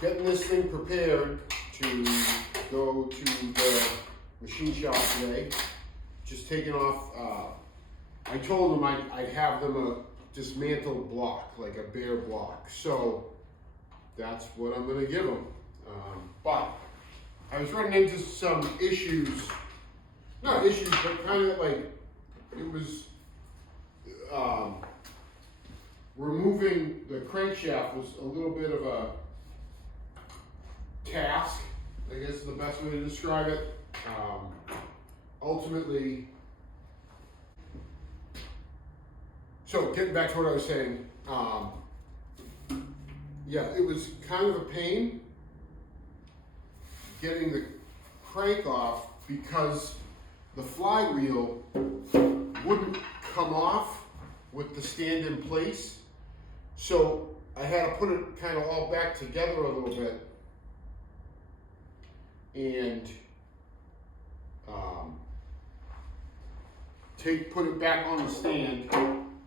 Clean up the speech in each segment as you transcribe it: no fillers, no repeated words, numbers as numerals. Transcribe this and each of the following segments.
getting this thing prepared to go to the machine shop today. Just taking off, I told them I'd have them a dismantled block, like a bare block. So that's what I'm gonna give them. But I was running into some issues, not issues, but kind of like, it was, removing the crankshaft was a little bit of a task, I guess is the best way to describe it. Ultimately, so getting back to what I was saying, yeah, it was kind of a pain getting the crank off because the flywheel wouldn't come off with the stand in place. So I had to put it kind of all back together a little bit and put it back on the stand,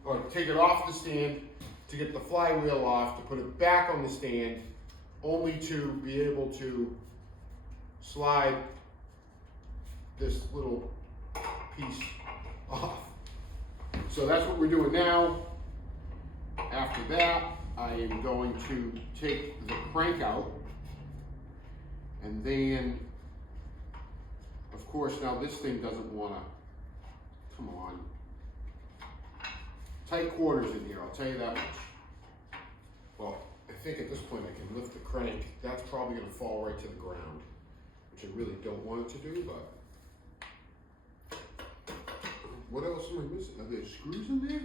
or take it off the stand to get the flywheel off, to put it back on the stand, only to be able to slide this little piece off. So that's what we're doing now. After that, I am going to take the crank out, and then, of course, now this thing doesn't want to, come on. Tight quarters in here, I'll tell you that much. Well, I think at this point I can lift the crank. That's probably going to fall right to the ground, which I really don't want it to do, but what else am I missing? Are there screws in there?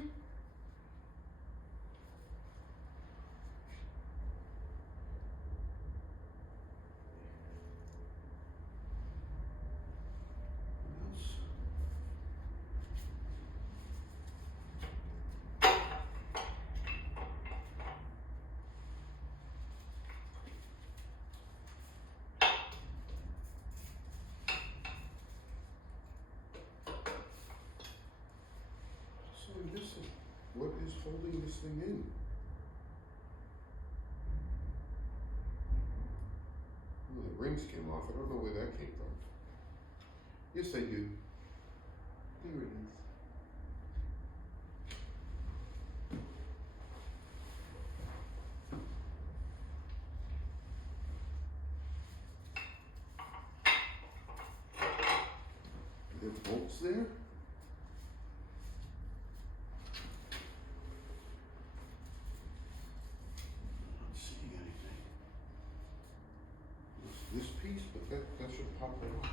What is holding this thing in? Well, the rings came off. I don't know where that came from. Yes, I do. There it is. Are there bolts there? This piece, but that should pop right off.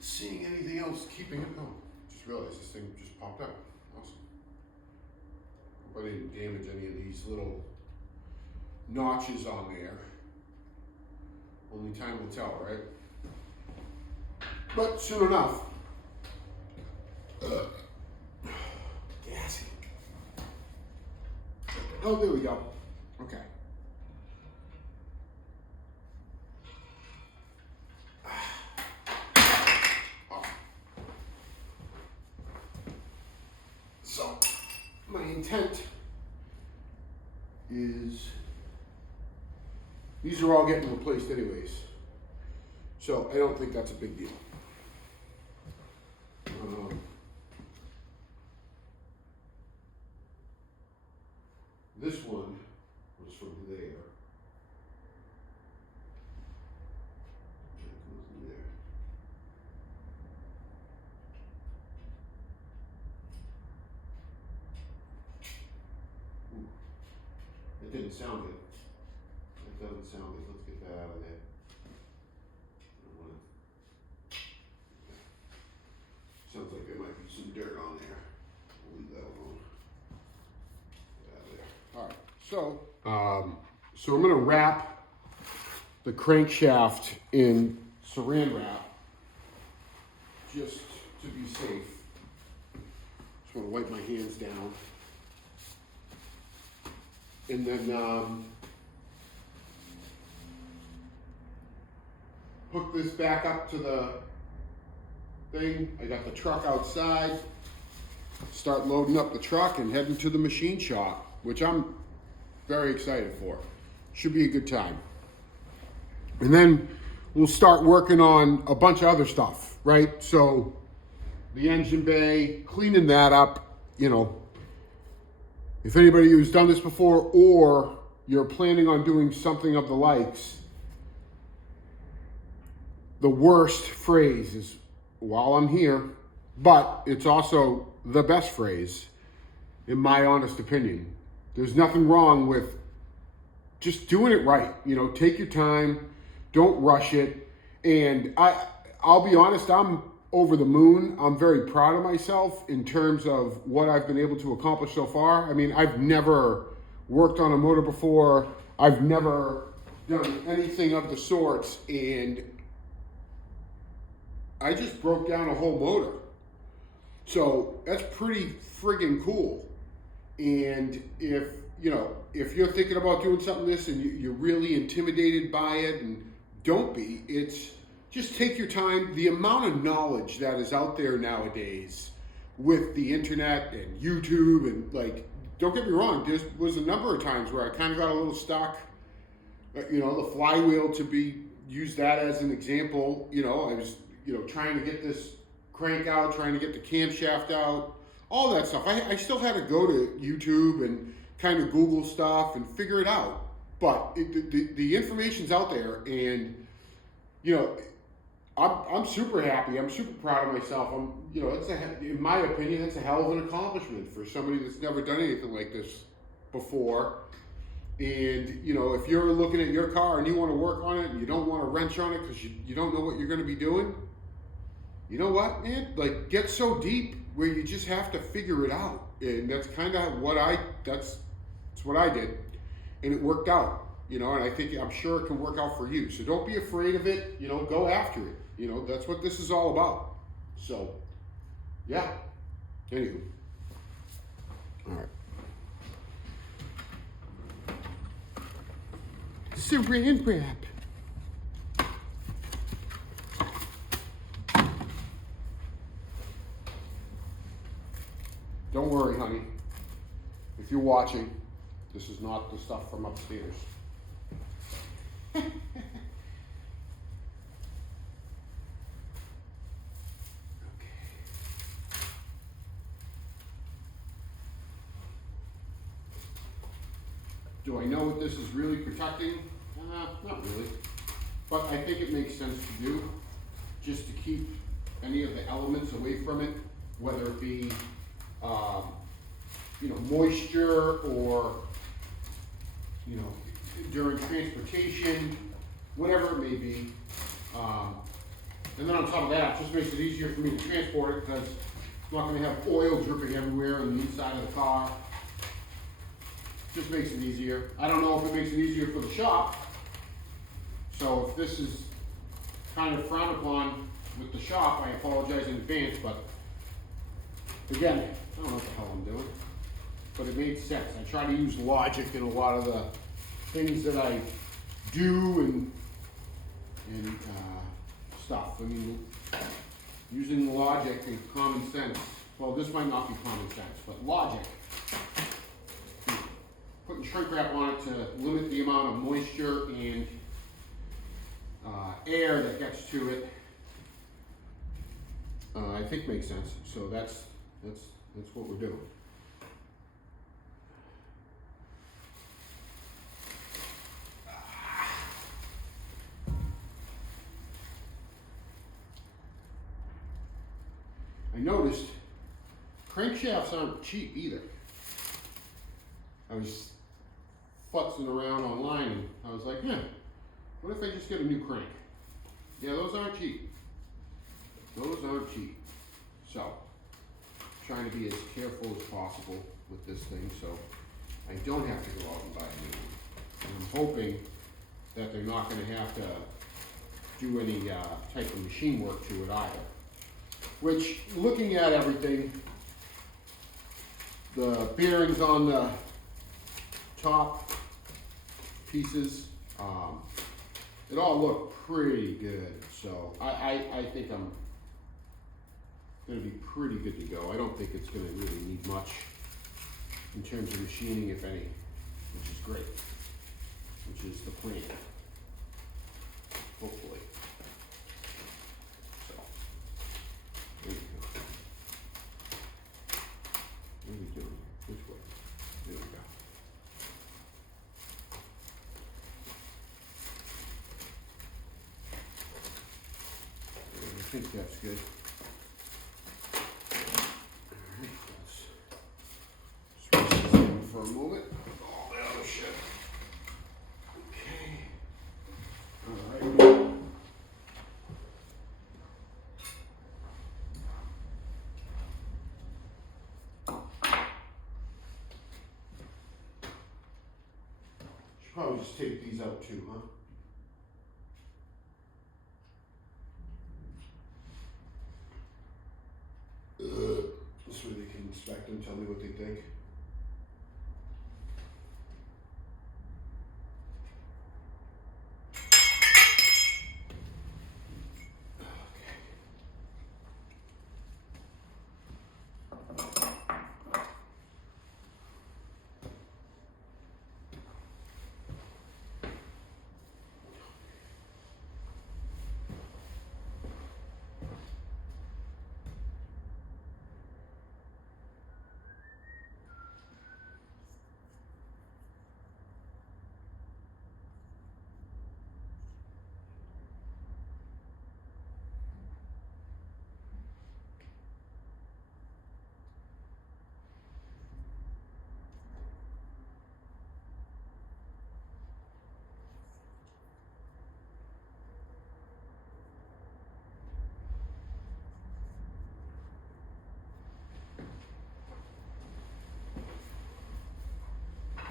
Seeing anything else keeping it? Oh, just realized this thing just popped out. Awesome. Hope I didn't damage any of these little notches on there. Only time will tell, right? But soon enough. Gassy. Oh, there we go. Okay. So, my intent is, these are all getting replaced anyways. So, I don't think that's a big deal. This one was from there. That goes there. Ooh. It didn't sound good. It doesn't sound good. Let's get that out of there. Sounds like there might be some dirt on there. We'll leave that alone. Get out of there. All right. So I'm going to wrap the crankshaft in saran wrap just to be safe. Just want to wipe my hands down. And then hook this back up to the thing. I got the truck outside. Start loading up the truck and heading to the machine shop. which I'm very excited for. Should be a good time. And then we'll start working on a bunch of other stuff, right? So the engine bay, cleaning that up, you know. If anybody who's done this before or you're planning on doing something of the likes, the worst phrase is, while I'm here, but it's also the best phrase, in my honest opinion. There's nothing wrong with just doing it right. You know, take your time, don't rush it. And I'll be honest, I'm over the moon. I'm very proud of myself in terms of what I've been able to accomplish so far. I mean, I've never worked on a motor before. I've never done anything of the sorts, and I just broke down a whole motor. So that's pretty friggin' cool. And if you're thinking about doing something like this and you're really intimidated by it, and don't be, it's just take your time. The amount of knowledge that is out there nowadays with the internet and YouTube, and like, don't get me wrong, there was a number of times where I kind of got a little stuck. You know, the flywheel, to use that as an example, you know, I was, you know, trying to get this crank out, trying to get the camshaft out, all that stuff. I still had to go to YouTube and kind of Google stuff and figure it out. But the information's out there, and, you know, I'm super happy. I'm super proud of myself. You know, in my opinion, that's a hell of an accomplishment for somebody that's never done anything like this before. And, you know, if you're looking at your car and you want to work on it and you don't want to wrench on it because you don't know what you're going to be doing, you know what, man? Like, get so deep where you just have to figure it out. And that's kind of that's what I did. And it worked out, you know, and I'm sure it can work out for you. So don't be afraid of it, you know, go after it. You know, that's what this is all about. So, yeah. Anywho. All right. Saran wrap. Don't worry, honey. If you're watching, this is not the stuff from upstairs. Do I know what this is really protecting? Not really. But I think it makes sense to do, just to keep any of the elements away from it, whether it be, you know, moisture or, you know, during transportation, whatever it may be. And then on top of that, it just makes it easier for me to transport it, because I'm not going to have oil dripping everywhere on the inside of the car. Just makes it easier. I don't know if it makes it easier for the shop. So if this is kind of frowned upon with the shop, I apologize in advance, but again, I don't know what the hell I'm doing, but it made sense. I try to use logic in a lot of the things that I do and stuff. I mean, using logic and common sense. Well, this might not be common sense, but logic. Putting shrink wrap on it to limit the amount of moisture and air that gets to it, I think makes sense. So that's what we're doing. I noticed crankshafts aren't cheap either. I was futzing around online and I was like, what if I just get a new crank? Yeah, those aren't cheap. Those aren't cheap. So, trying to be as careful as possible with this thing so I don't have to go out and buy a new one. And I'm hoping that they're not going to have to do any type of machine work to it either. Which, looking at everything, the bearings on the top pieces, it all looked pretty good. So I think I'm going to be pretty good to go. I don't think it's going to really need much in terms of machining, if any, which is great, which is the plan, hopefully. So, there we go. What are we doing? Which way? There we go. I think that's good. Alright, let's switch this in for a moment. Oh shit. Okay. Alright. Should probably just take these out too, huh? This way they can inspect them, tell me what they think.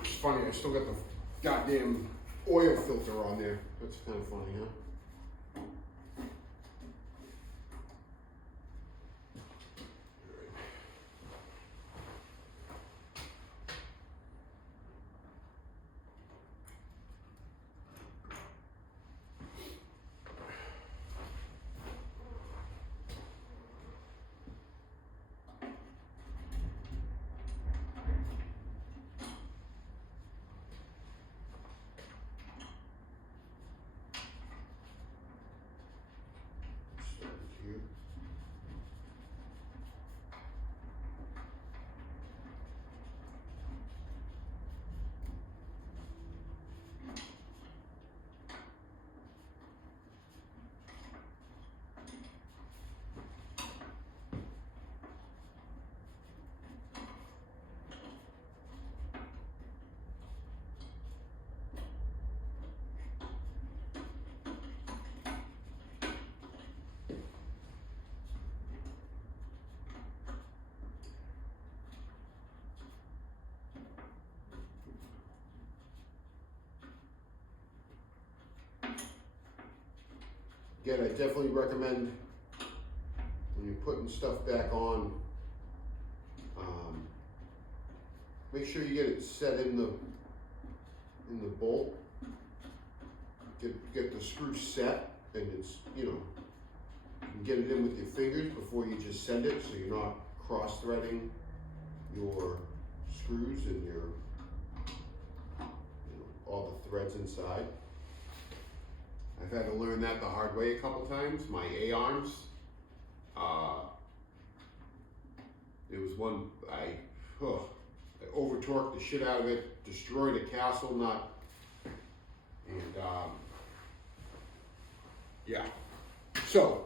It's funny, I still got the goddamn oil filter on there. That's kind of funny, huh? Again, I definitely recommend when you're putting stuff back on, make sure you get it set in the bolt. Get the screw set, and it's, you know, you can get it in with your fingers before you just send it, so you're not cross-threading your screws and your, you know, all the threads inside. I've had to learn that the hard way a couple times. My A-arms, it was one, I over-torqued the shit out of it, destroyed a castle nut, and yeah. So,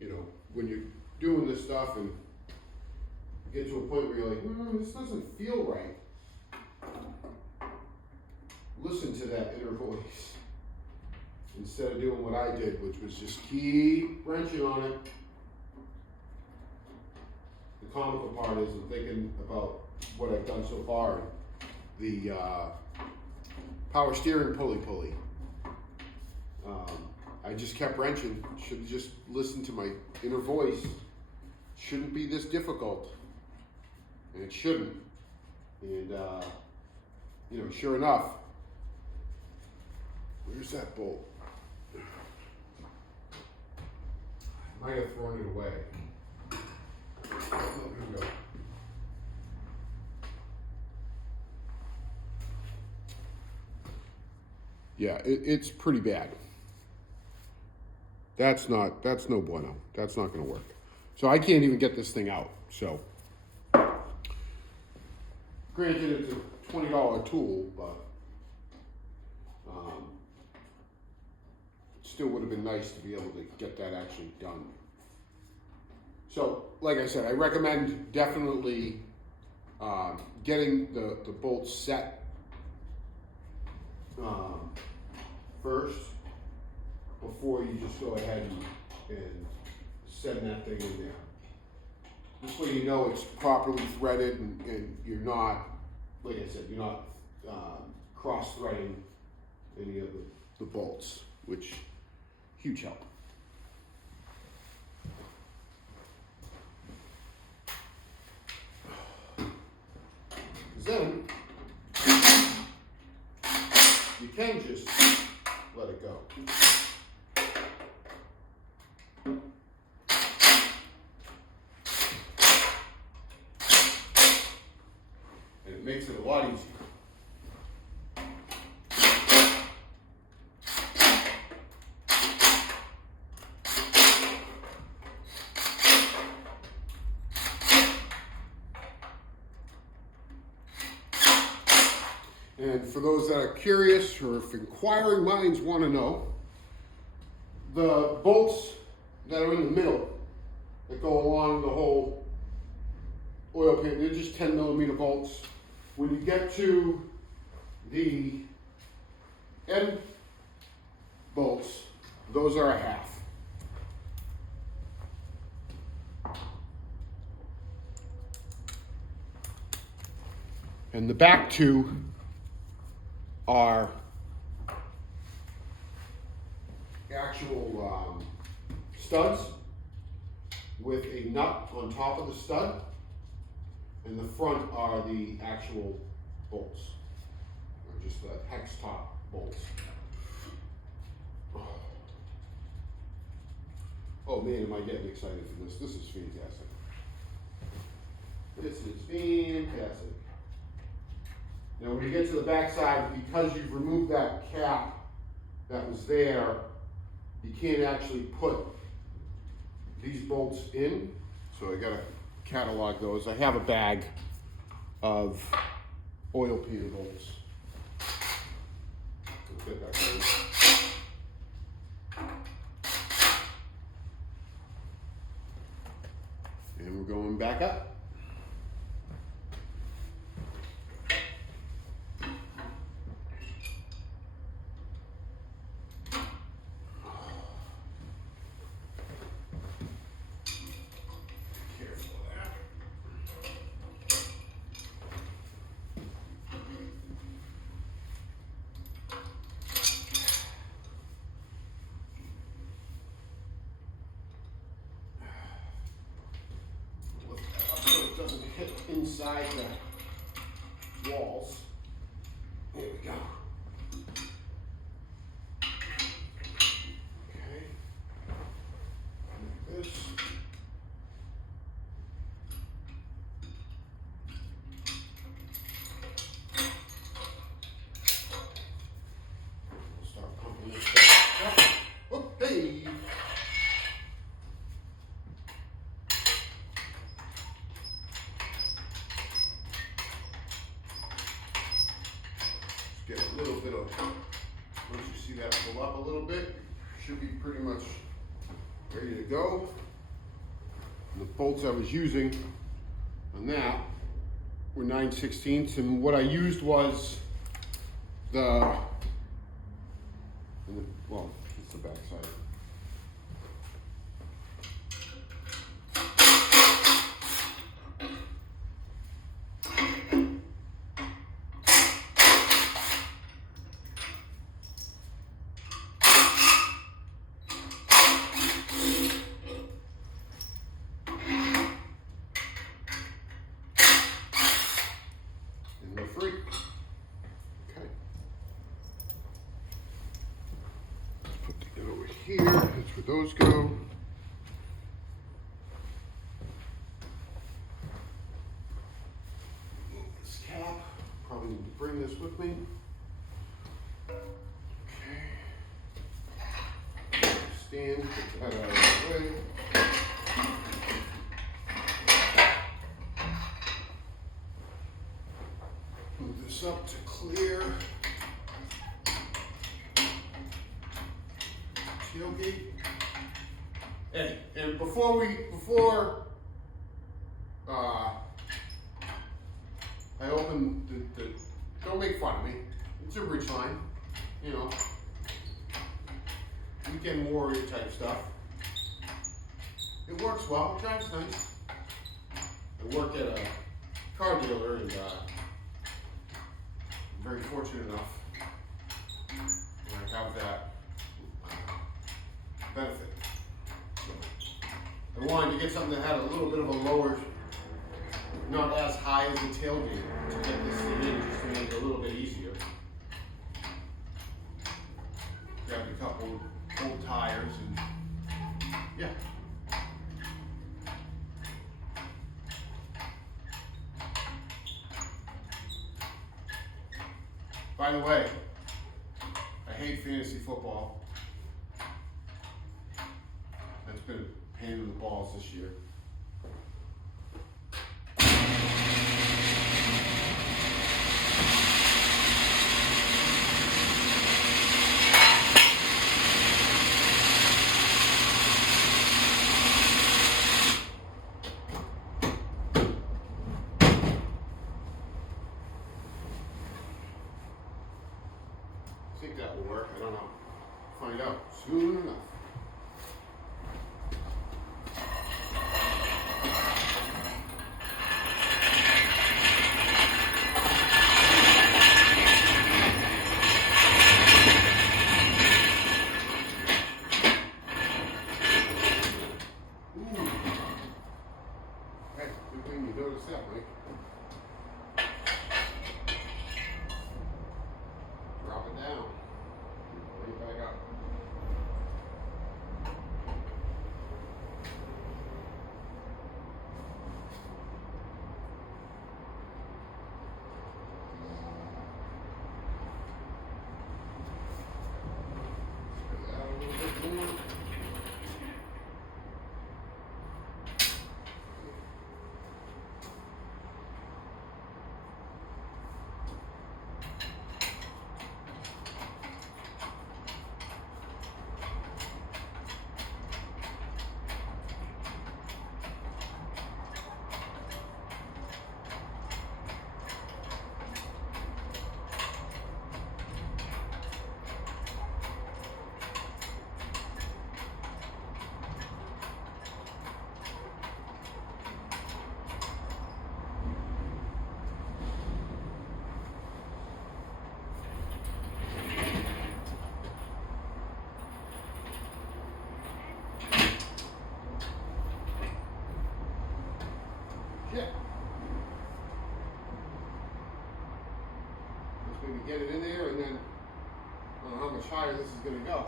you know, when you're doing this stuff and you get to a point where you're like, this doesn't feel right. Listen to that inner voice instead of doing what I did, which was just keep wrenching on it. The comical part is I'm thinking about what I've done so far. The power steering pulley. I just kept wrenching. Should have just listened to my inner voice. Shouldn't be this difficult, and it shouldn't. And you know, sure enough. Where's that bolt? I might have thrown it away. Oh, here we go. Yeah, it's pretty bad. That's no bueno. That's not gonna work. So I can't even get this thing out, so. Granted, it's a $20 tool, but it still would have been nice to be able to get that actually done. So, like I said, I recommend definitely getting the bolts set first before you just go ahead and send that thing in there. This way you know it's properly threaded and you're not, like I said, you're not cross-threading any of the bolts, which huge help. Then you can just let it go. And it makes it a lot easier. And for those that are curious, or if inquiring minds want to know, the bolts that are in the middle that go along the whole oil pan, they're just 10mm bolts. When you get to the end bolts, those are a half. And the back two are actual studs with a nut on top of the stud, and the front are the actual bolts, or just the hex top bolts. Oh man, am I getting excited for this. This is fantastic. This is fantastic. Now when you get to the back side, because you've removed that cap that was there, you can't actually put these bolts in. So I gotta catalog those. I have a bag of oil pan bolts. We'll fit that in. And we're going back up. Doesn't hit inside the walls. There we go. Okay. Like this. We'll start pumping this stuff up. Oh, hey! Get a little bit of, once you see that pull up a little bit, should be pretty much ready to go. And the bolts I was using on that were 9/16, and what I used was well, it's the back side. Free. Okay. Let's put that over here. That's where those go. Move this cap. Probably need to bring this with me. stand, get that out of the way. Move this up to clear. Tailgate. Hey, and before I open the, don't make fun of me. It's a ridge line, you know, weekend warrior type stuff. It works well, it drives nice. I work at a car dealer and I'm very fortunate enough I have that benefit. So I wanted to get something that had a little bit of a lower, not as high as the tailgate, to get this thing in just to make it a little bit easier. Grabbed a couple old tires and yeah. By the way, I hate fantasy football. That's been a pain in the balls this year. I think that will work. I don't know. Find out soon enough. Ooh. Hey, good thing you noticed that, Mike. Drop it down. Bring it back up. Spread that out a little bit more. Yeah. Just maybe get it in there and then I don't know how much higher this is going to go.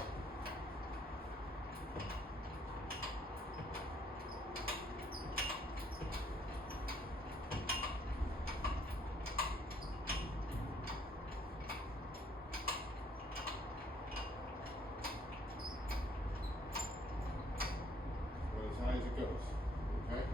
But as high as it goes. Okay?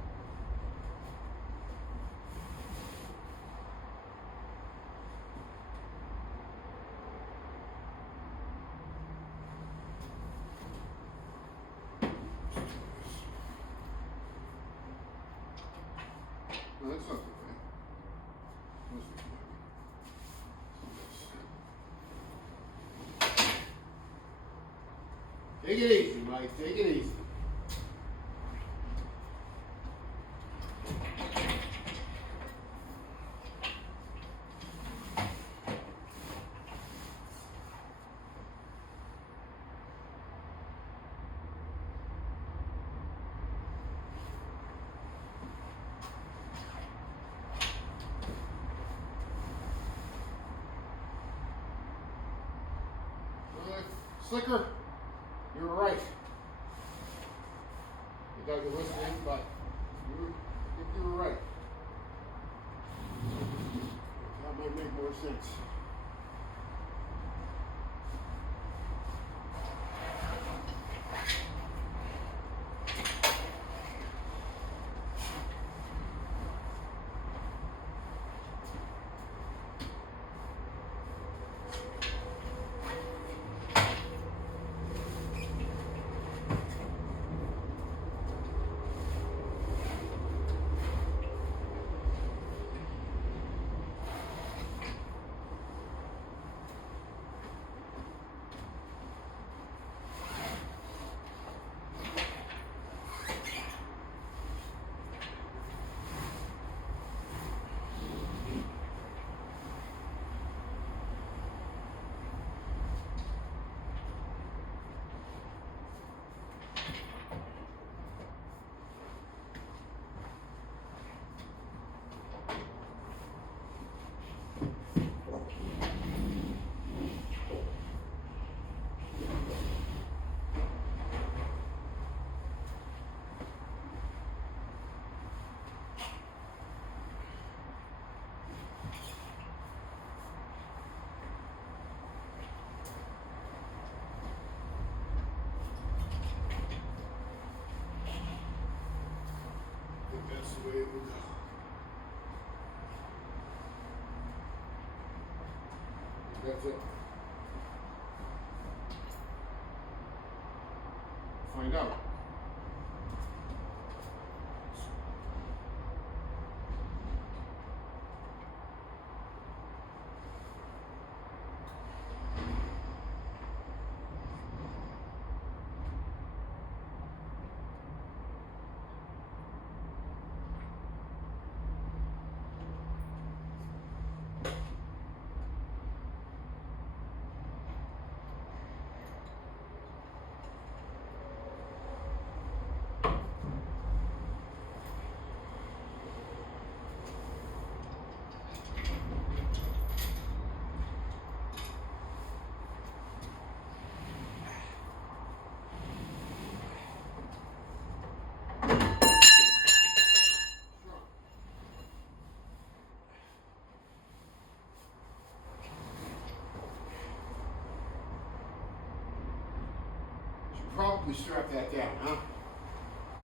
No, that's not the thing. What's the thing? Take it easy, Mike. Take it easy. Slicker, you were right. You thought you were listening, but I think you were right. That might make more sense. way it would go. That's it. Find out. Probably strap that down, huh?